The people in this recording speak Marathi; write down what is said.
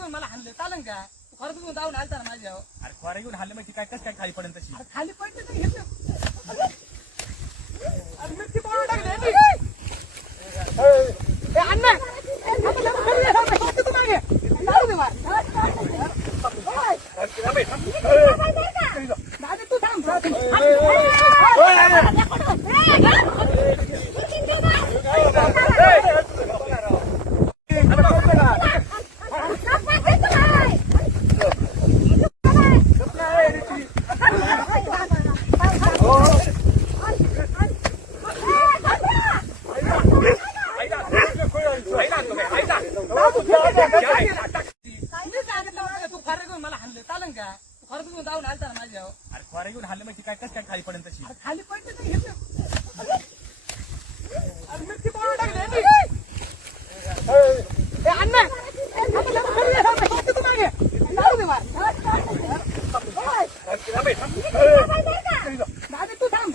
घेऊन मला हाणलं चालन का? खरं घेऊन जाऊन आलता ना माझ्यावर. अरे खोरे घेऊन हाणलं माहिती काय कसं काय खाली पडेल तशी. अरे खाली पडते तर घेतलं. अरे मिरची पावडर टाकली मी. ए अण्णा मागे जाऊ दे मला. दादा तू थांब. तू खरं घेऊन मला हाणलं चालन का? खरं घेऊन जाऊन आलता ना माझ्यावर. अरे खोरे घेऊन हाणलं माहिती काय कसं काय खाली पडेल तशी. अरे खाली पडते तर घेतलं. अरे मिरची पावडर टाकली मी. ए अण्णा तू मागे जाऊ दे मला. दादा तू थांब.